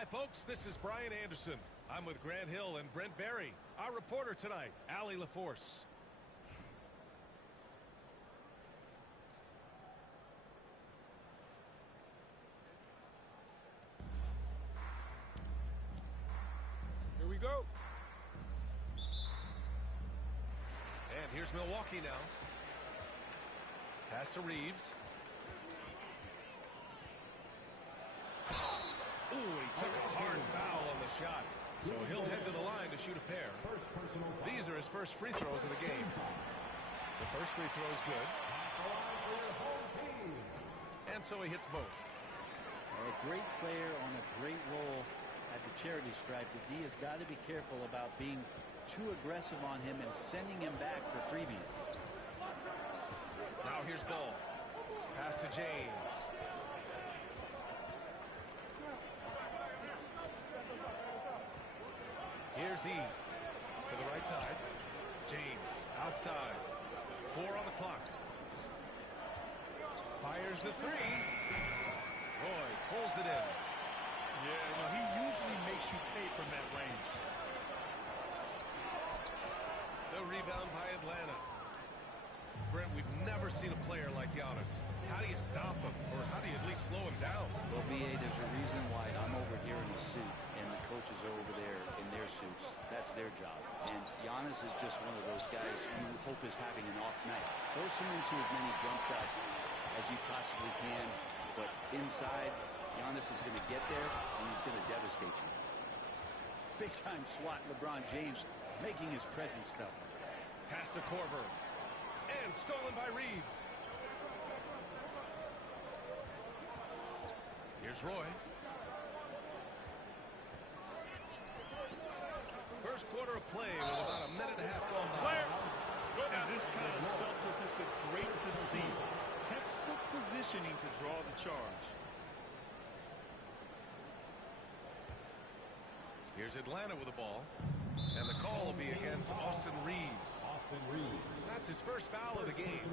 Hi, folks. This is Brian Anderson. I'm with Grant Hill and Brent Barry. Our reporter tonight, Allie LaForce. Here we go. And here's Milwaukee now. Pass to Reeves. Ooh, he took a hard foul on the shot. So he'll head to the line to shoot a pair. These are his first free throws of the game. The first free throw is good. And so he hits both. A great player on a great roll at the charity stripe. The D has got to be careful about being too aggressive on him and sending him back for freebies. Now here's Ball. Pass to James. Here's E. To the right side. James outside. 4 on the clock. Fires the three. Roy pulls it in. Yeah, well, he usually makes you pay from that range. The rebound by Atlanta. Brent, we've never seen a player like Giannis. How do you stop him? Or how do you at least slow him down? Well, B.A., there's a reason why I'm over here in a suit and the coaches are over there in their suits. That's their job. And Giannis is just one of those guys you hope is having an off night. Force him into as many jump shots as you possibly can. But inside, Giannis is going to get there and he's going to devastate you. Big-time swat LeBron James making his presence felt. Pass to Korver. And stolen by Reeves. Here's Roy. First quarter of play with about a minute and a half gone by. And this kind of selflessness is great to see. Textbook positioning to draw the charge. Here's Atlanta with the ball. And the call will be against Austin Reeves. That's his first foul of the game.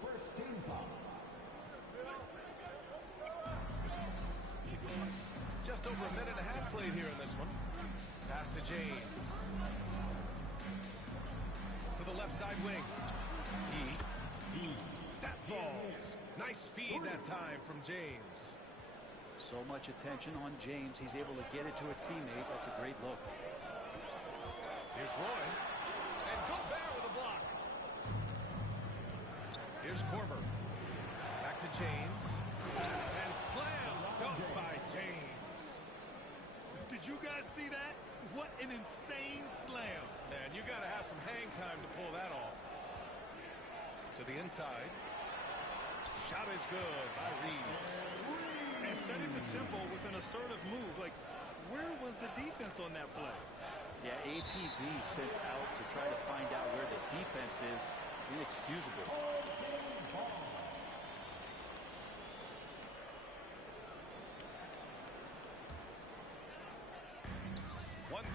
First team foul. Just over a minute and a half played here in this one. Pass to James. To the left side wing. That falls. Nice feed that time from James. So much attention on James. He's able to get it to a teammate. That's a great look. Here's Roy. And Gobert with a block. Here's Korver. Back to James. And slam dunk by James. Did you guys see that? What an insane slam. Man, you got to have some hang time to pull that off. To the inside. Shot is good by Reeves. And setting the tempo with an assertive move. Like, where was the defense on that play? Yeah, APB sent out to try to find out where the defense is. Inexcusable.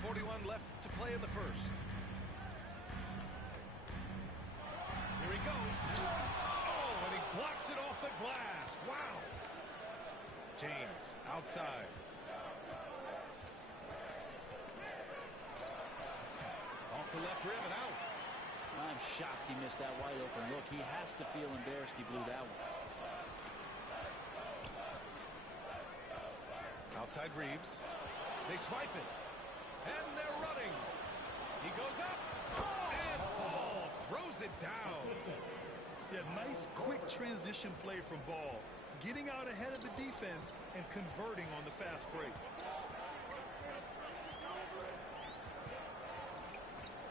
1:41 left to play in the first. Here he goes. Oh, and he blocks it off the glass. Wow. James outside. Off the left rim and out. I'm shocked he missed that wide open look. He has to feel embarrassed he blew that one. Outside Reeves. They swipe it. And they're running. He goes up. And Ball throws it down. Yeah, nice quick transition play from Ball. Getting out ahead of the defense and converting on the fast break.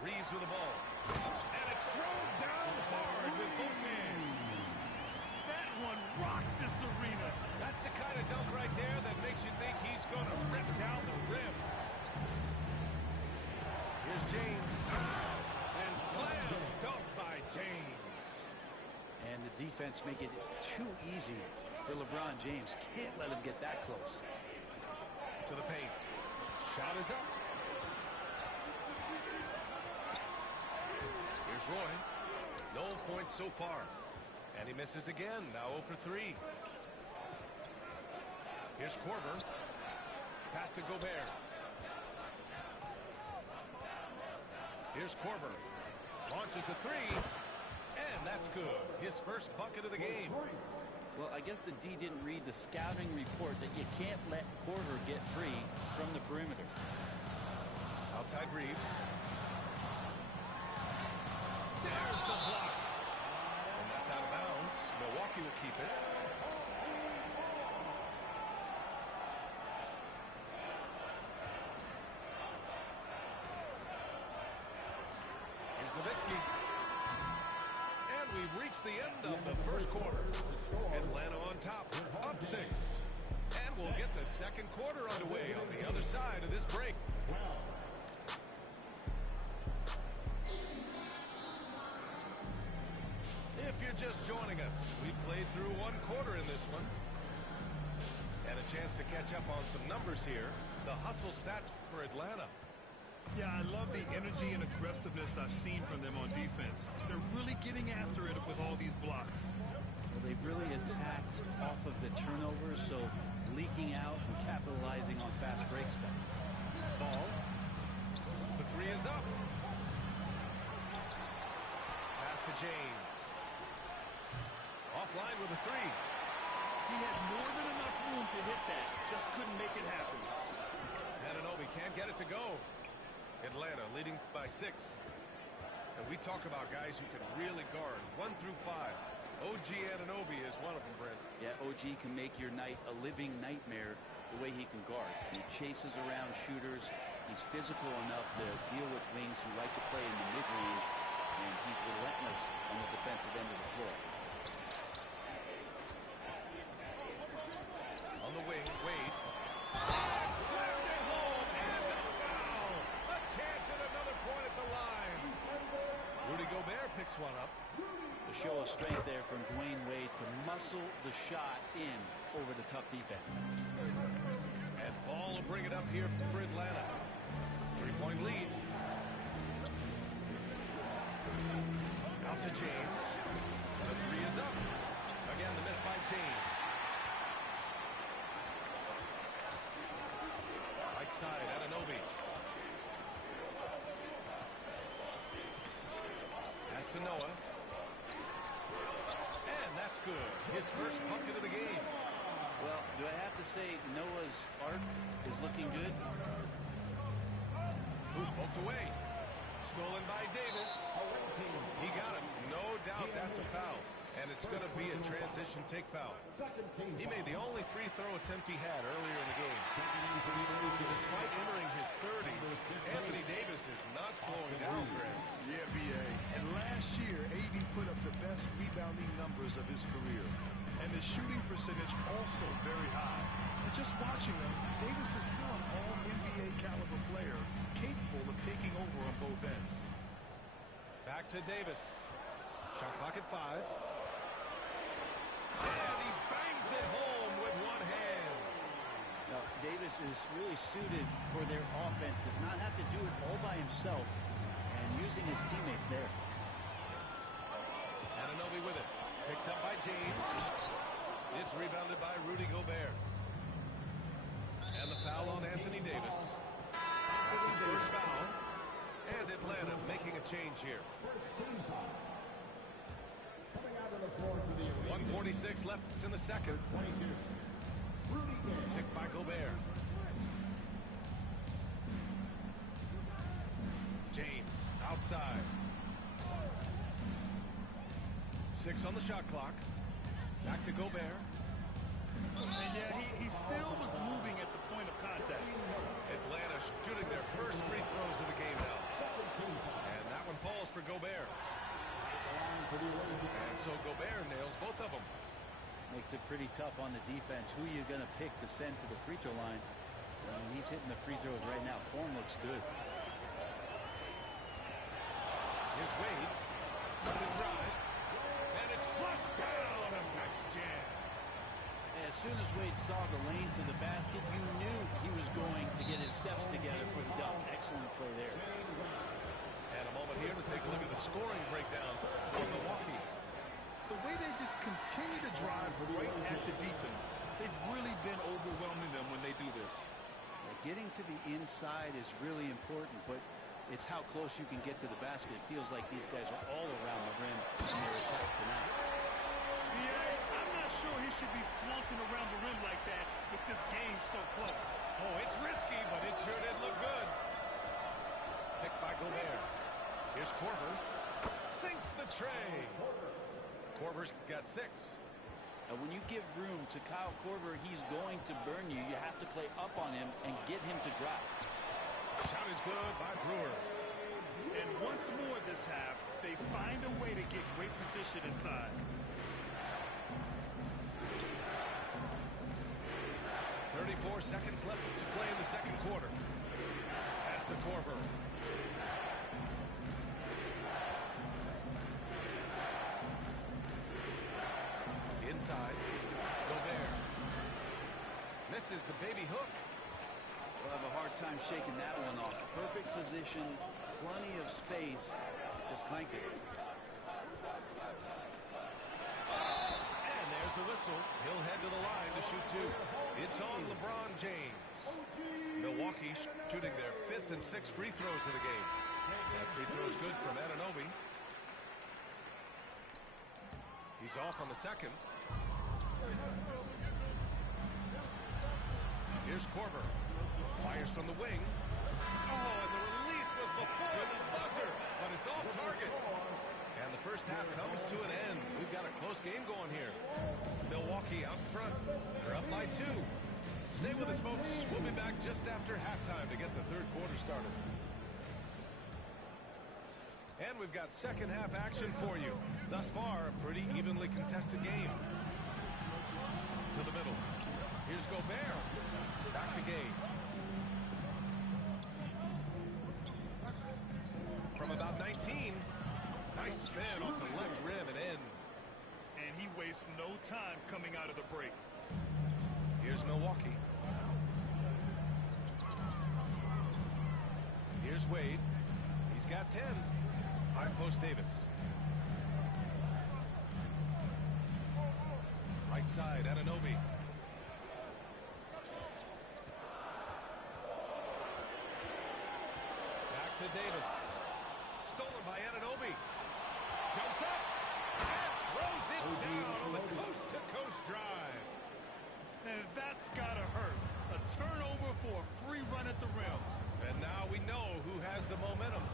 Reeves with the ball. And it's thrown down hard with both hands. That one rocked this arena. That's the kind of dunk right there that makes you think he's going to rip down the rim. Here's James. And slam dunk by James. And the defense make it too easy for LeBron James. Can't let him get that close. To the paint. Shot is up. Here's Roy. No points so far. And he misses again. Now 0 for 3. Here's Korver. Pass to Gobert. Here's Korver. Launches a three. And that's good. His first bucket of the game. Well, I guess the D didn't read the scouting report that you can't let Korver get free from the perimeter. Outside Reeves. There's the block. And that's out of bounds. Milwaukee will keep it. Here's Nowitzki. And we've reached the end of the first quarter. Atlanta on top, up 6. And we'll get the second quarter underway on the other side of this break. If you're just joining us, we played through one quarter in this one. And a chance to catch up on some numbers here. The hustle stats for Atlanta. Yeah, I love the energy and aggressiveness I've seen from them on defense. They're really getting after it with all these blocks. Well, they've really attacked off of the turnovers, so leaking out and capitalizing on fast break stuff. Ball. The three is up. Pass to James. Offline with a three. He had more than enough room to hit that. Just couldn't make it happen. Anunoby can't get it to go. Atlanta leading by 6. And we talk about guys who can really guard 1 through 5. OG Anunoby is one of them, Brent. Yeah, OG can make your night a living nightmare the way he can guard. He chases around shooters. He's physical enough to deal with wings who like to play in the mid-range, and he's relentless on the defensive end of the floor. On the wing, Wade. Slammed it home, and a foul. A chance at another point at the line. Rudy Gobert picks one up. A show of strength there from Dwayne Wade to muscle the shot in over the tough defense. And Ball will bring it up here for Atlanta. 3-point lead. Out to James. The three is up. Again, the miss by James. Right side, Anunoby. Pass to Noah. And that's good. His first bucket of the game. Well, do I have to say Noah's arc is looking good? Ooh, poked away. Stolen by Davis. He got it. No doubt that's a foul. And it's going to be a transition take foul. He made the only free throw attempt he had earlier in the game. Despite entering his 30s, Anthony Davis is not slowing down, Greg. Yeah, B.A. And last year, AD put up the best rebounding numbers of his career. And the shooting percentage also very high. But just watching him, Davis is still an all-NBA caliber player, capable of taking over on both ends. Back to Davis. Shot clock at 5. And he bangs it home with one hand. Now, Davis is really suited for their offense. Does not have to do it all by himself, and using his teammates there. Anunoby with it. Picked up by James. It's rebounded by Rudy Gobert. And the foul on Anthony Davis. That's his first foul. And Atlanta making a change here. 1:46 left in the second. Picked by Gobert. James outside. 6 on the shot clock. Back to Gobert. And yeah, he still was moving at the point of contact. Atlanta shooting their first free throws of the game now. And that one falls for Gobert. And so Gobert nails both of them. Makes it pretty tough on the defense. Who are you going to pick to send to the free throw line? He's hitting the free throws right now. Form looks good. Here's Wade. With the drive. And it's flushed down. A nice jam. As soon as Wade saw the lane to the basket, you knew he was going to get his steps together for the dunk. Excellent play there. And a moment here to take a look at the scoring breakdown for Milwaukee. The way they just continue to drive right at the defense, they've really been overwhelming them when they do this. to the inside is really important, but it's how close you can get to the basket. It feels like these guys are all around the rim in their attack tonight. Yeah, I'm not sure he should be flaunting around the rim like that with this game so close. Oh, it's risky, but it sure did look good. Picked by Gobert. Here's Korver. Sinks the tray. Korver's got 6. And when you give room to Kyle Korver, he's going to burn you. You have to play up on him and get him to drop. Shot is good by Brewer. And once more this half, they find a way to get great position inside. 34 seconds left to play in the second quarter. Pass to Korver. Inside. Gobert. Misses the baby hook. We'll have a hard time shaking that one off. Perfect position, plenty of space. Just clanked it. And there's a whistle. He'll head to the line to shoot 2. It's on LeBron James. Milwaukee shooting their 5th and 6th free throws of the game. That free throw is good from Anunoby. He's off on the second. Here's Korver. Fires from the wing. Oh, and the release was before the buzzer, but it's off target. And the first half comes to an end. We've got a close game going here. Milwaukee out front. They're up by 2. Stay with us, folks. We'll be back just after halftime to get the third quarter started. And we've got second half action for you. Thus far, a pretty evenly contested game. To the middle. Here's Gobert. Back to Gay. From about 19. Nice spin off the left rim and in. And he wastes no time coming out of the break. Here's Milwaukee. Here's Wade. He's got 10. High post Davis. Right side, Anunoby. Back to Davis. Stolen by Anunoby. Jumps up. And throws it down on the coast-to-coast drive. And that's gotta hurt. A turnover for a free run at the rim. And now we know who has the momentum.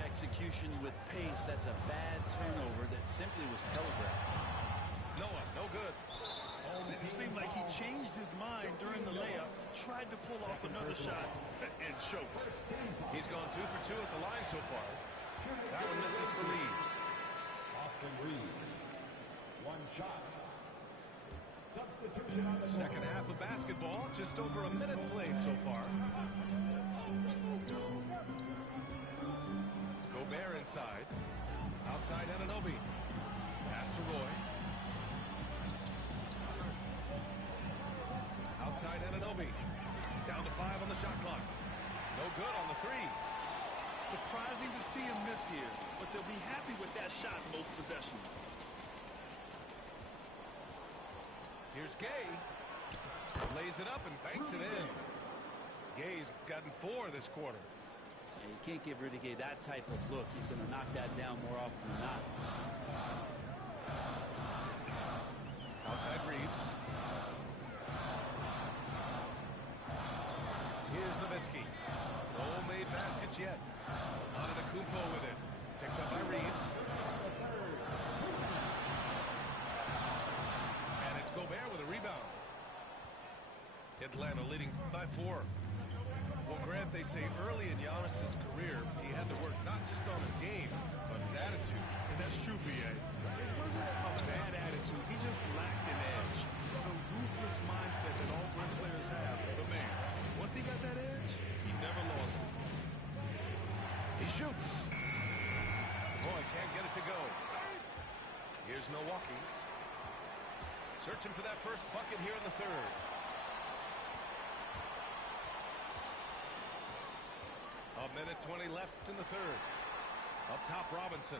Execution with pace, that's a bad turnover that simply was telegraphed. Noah, no good. It seemed like he changed his mind during the layup, tried to pull off another shot, and choked. He's gone 2 for 2 at the line so far. That one misses for Reeves. Austin Reeves. 1 shot. Substitution on the Second half of basketball, just over a minute played so far. Gobert inside. Outside Anunoby. Pass to Roy. Outside Anunoby. Down to 5 on the shot clock. No good on the 3. Surprising to see him miss here, but they'll be happy with that shot most possessions. Here's Gay. Lays it up and banks it in. Gay's gotten 4 this quarter. And you can't give Rudy Gay that type of look. He's going to knock that down more often than not. Outside Reeves. Here's Nowitzki. No made baskets yet. Antetokounmpo with it. Picked up by Reeves. And it's Gobert with a rebound. Atlanta leading by 4. Well, Grant, they say early in Giannis's career, he had to work not just on his game, but his attitude. And that's true, B.A. It wasn't a bad attitude. He just lacked an edge. The ruthless mindset that all great players have. But, man, once he got that edge, he never lost it. He shoots. Boy, can't get it to go. Here's Milwaukee. Searching for that first bucket here in the third. A minute 20 left in the third. Up top, Robinson.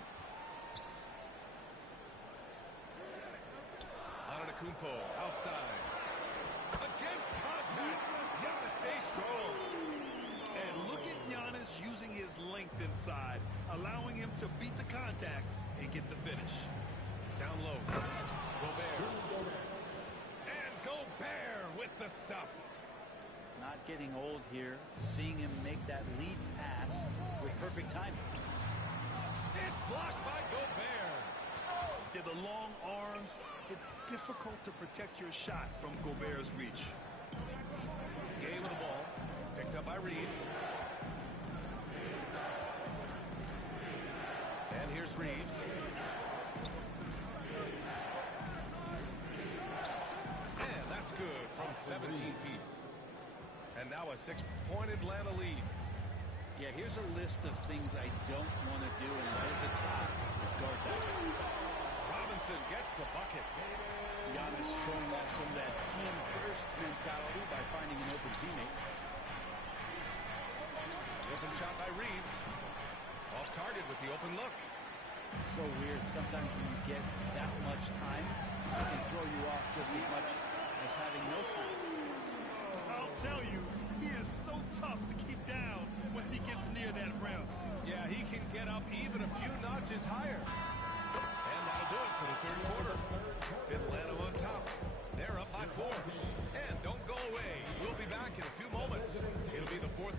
Antetokounmpo outside. Against contact. Got to stay strong. outside, allowing him to beat the contact and get the finish. Down low. Gobert. And Gobert with the stuff. Not getting old here. Seeing him make that lead pass with perfect timing. It's blocked by Gobert. Yeah, the long arms, it's difficult to protect your shot from Gobert's reach. Gay with the ball. Picked up by Reeves. And here's Reeves. And that's good from 17 feet. And now a 6-point Atlanta lead. Yeah, here's a list of things I don't want to do, and right at the top is guard that guy. Robinson gets the bucket. Giannis showing off some of that team-first mentality by finding an open teammate. Open shot by Reeves. Off target with the open look. So weird. Sometimes when you get that much time, it can throw you off just as much as having no time. I'll tell you, he is so tough to keep down once he gets near that rim. Yeah, he can get up even a few notches higher. And that'll do it for the third quarter. Atlanta on top. They're up by 4. And don't go away. We'll be back in a few moments. It'll be the fourth.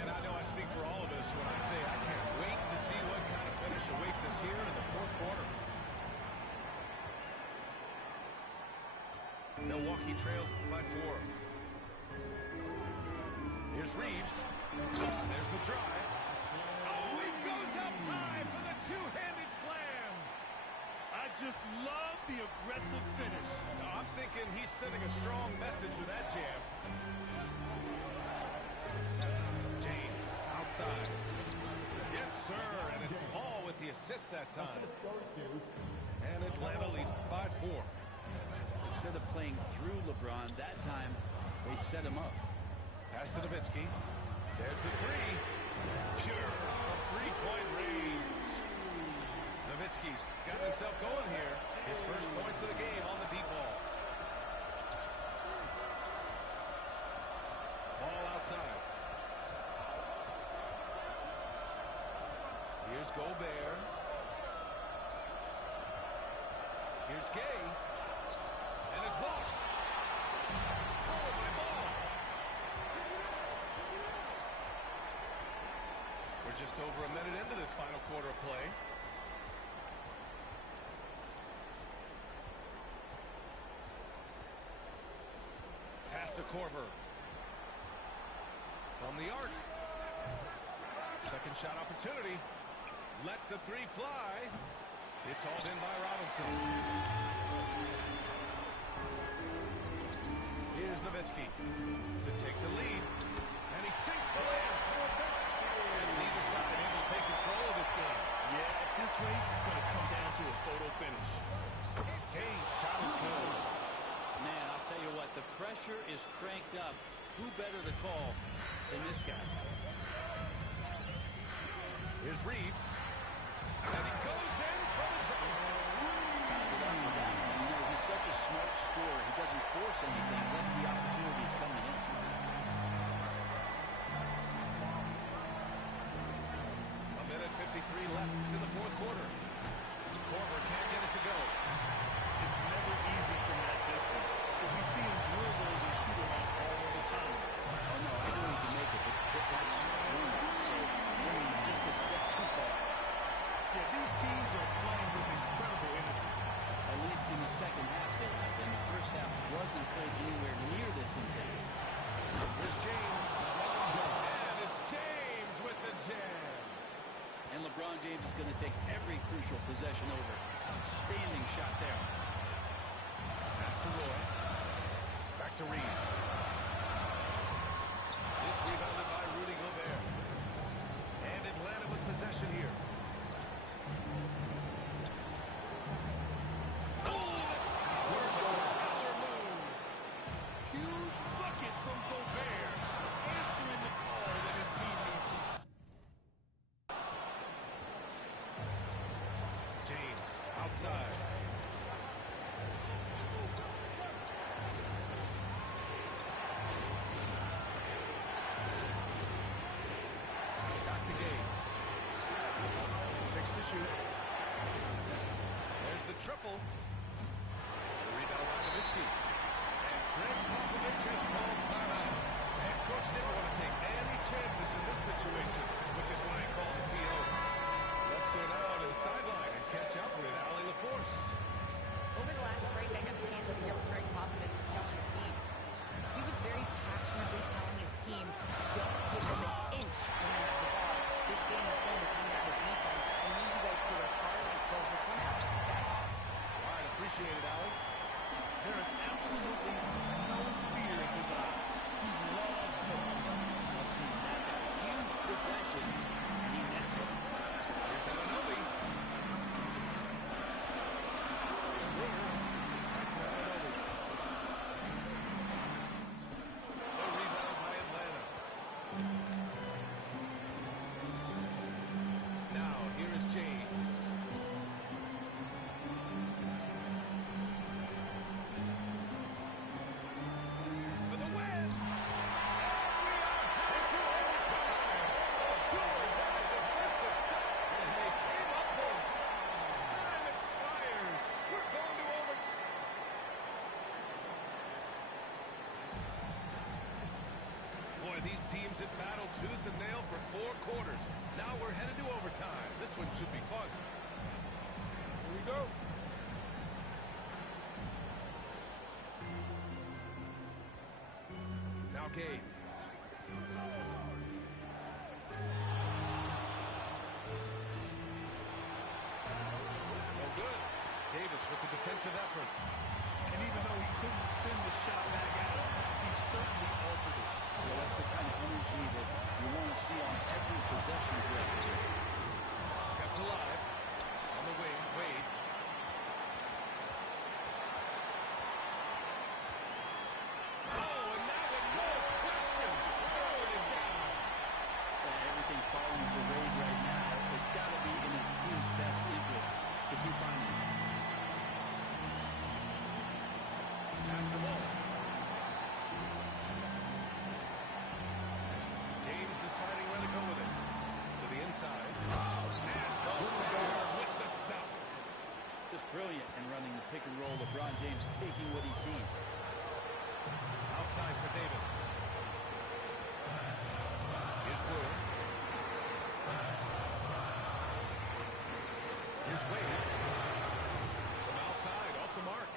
And I know I speak for all of us when I say I can't wait to see what kind of finish awaits us here in the fourth quarter. Milwaukee trails by 4. Here's Reeves. There's the drive. Oh, he goes up high for the two-handed slam. I just love the aggressive finish. I'm thinking he's sending a strong message with that jam. James outside. Yes, sir. And it's Ball with the assist that time. And Atlanta leads by 4. Instead of playing through LeBron, that time they set him up. Pass to Nowitzki. There's the three. Pure from three-point range. Nowitzki's got himself going here. His first points of the game on the deep ball. Ball outside. Here's Gobert. Here's Gay. And it's blocked. Oh, my ball. We're just over a minute into this final quarter of play. Pass to Korver. From the arc. Second shot opportunity. Lets the three fly. It's hauled in by Robinson. Here's Nowitzki to take the lead. And he sinks the layup. And neither side able to take control of this game. Yeah, at this rate, it's going to come down to a photo finish. Kay's shot is good. Man, I'll tell you what, the pressure is cranked up. Who better to call than this guy? Here's Reeves. And he goes in for the dunk. Ties it up with that. And you know, he's such a smart scorer. He doesn't force anything. Lets the opportunities coming in. A minute 53 left to the fourth quarter. Korver can't get it to go. It's never easy from that distance, but we see him drill those and shoot them out all the time. Oh, no, I know he can make it, but that's rumors. So maybe just a step too far. Yeah, these teams are playing with incredible energy. At least in the second half, they have. And the first half wasn't played anywhere near this intense. Here's James. And it's James with the jam. And LeBron James is going to take every crucial possession over. Outstanding shot there. Pass to Roy. Back to Reeves. It's rebounded by Rudy Gobert. And Atlanta with possession here. Oh, the power move. Huge bucket from Gobert, answering the call when his team needs him. James outside. trouble. The rebound by Nowitzki. And Greg Popovich has called timeout. And coach didn't want to take any chances in this situation, which is why he called the TO. Let's go now to the sideline and catch up with Allie LaForce. Over the last break, I got a chance to hear what Greg Popovich was telling his team. He was very passionately telling his team, don't give them an inch when they have the ball. This game is going to come down to defense. I need you guys to work hard and close this one out. All right, appreciate it, Allie. There is absolutely no fear in his eyes. He loves the ball. I've seen that huge possession, and he nets it. Here's Anunoby. Back to Anunoby. A rebound by Atlanta. Now, here is James. For the win! And we are headed to overtime! Good defensive stop, and they came up both. Time expires. We're going to overtime. Boy, these teams have battled tooth and nail for 4 quarters. Now we're headed to overtime. This one should be fun. Here we go. Now Gabe. No good. Davis with the defensive effort. And even though he couldn't send the shot back at him, he certainly altered it. Yeah, that's the kind of energy that you want to see on every possession throughout the game. Kept alive. On the wing, Wade. Oh, and that one, no question. Throwing it down. Everything falling for Wade right now, it's got to be in his team's best interest to keep finding him. Pass the ball. James deciding where to go with it. To the inside. And Gobert with the stuff. Just brilliant in running the pick and roll. LeBron James taking what he sees. Outside for Davis. Here's Brewer. Here's Wade. From outside, off the mark.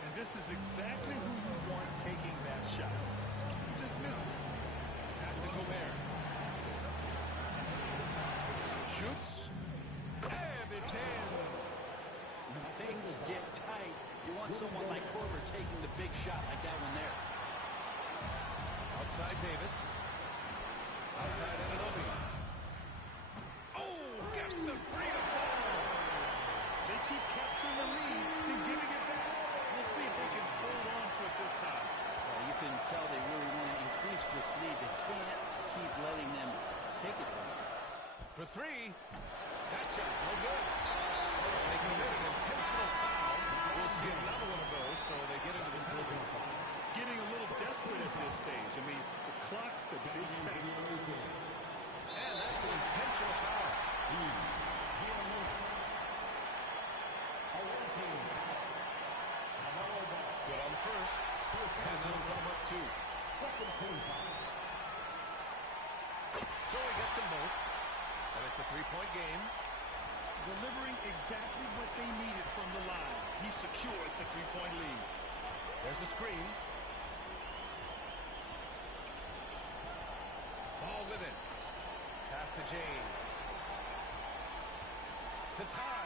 And this is exactly who you want taking that shot. He just missed it. Pass to Gobert. Shoots. And it's in. When things get tight, you want someone like Korver taking the big shot like that one there. Outside Davis. Outside Anunoby. Oh, gets the freedom ball. They keep capturing the lead and giving it back. We'll see if they can hold on to it this time. Well, you can tell they really want to increase this lead. They can't keep letting them take it from them. For 3. That shot, no good. They commit an intentional foul. We'll see another one of those, so they get into the penalty. Getting a little desperate at this stage. I mean, the clock's the big factor. And that's an intentional foul. Good on the first. And that'll come up 2. So he gets them both. And it's a 3-point game. Delivering exactly what they needed from the line. He secures the 3-point lead. There's a screen. Ball with it. Pass to James. To tie.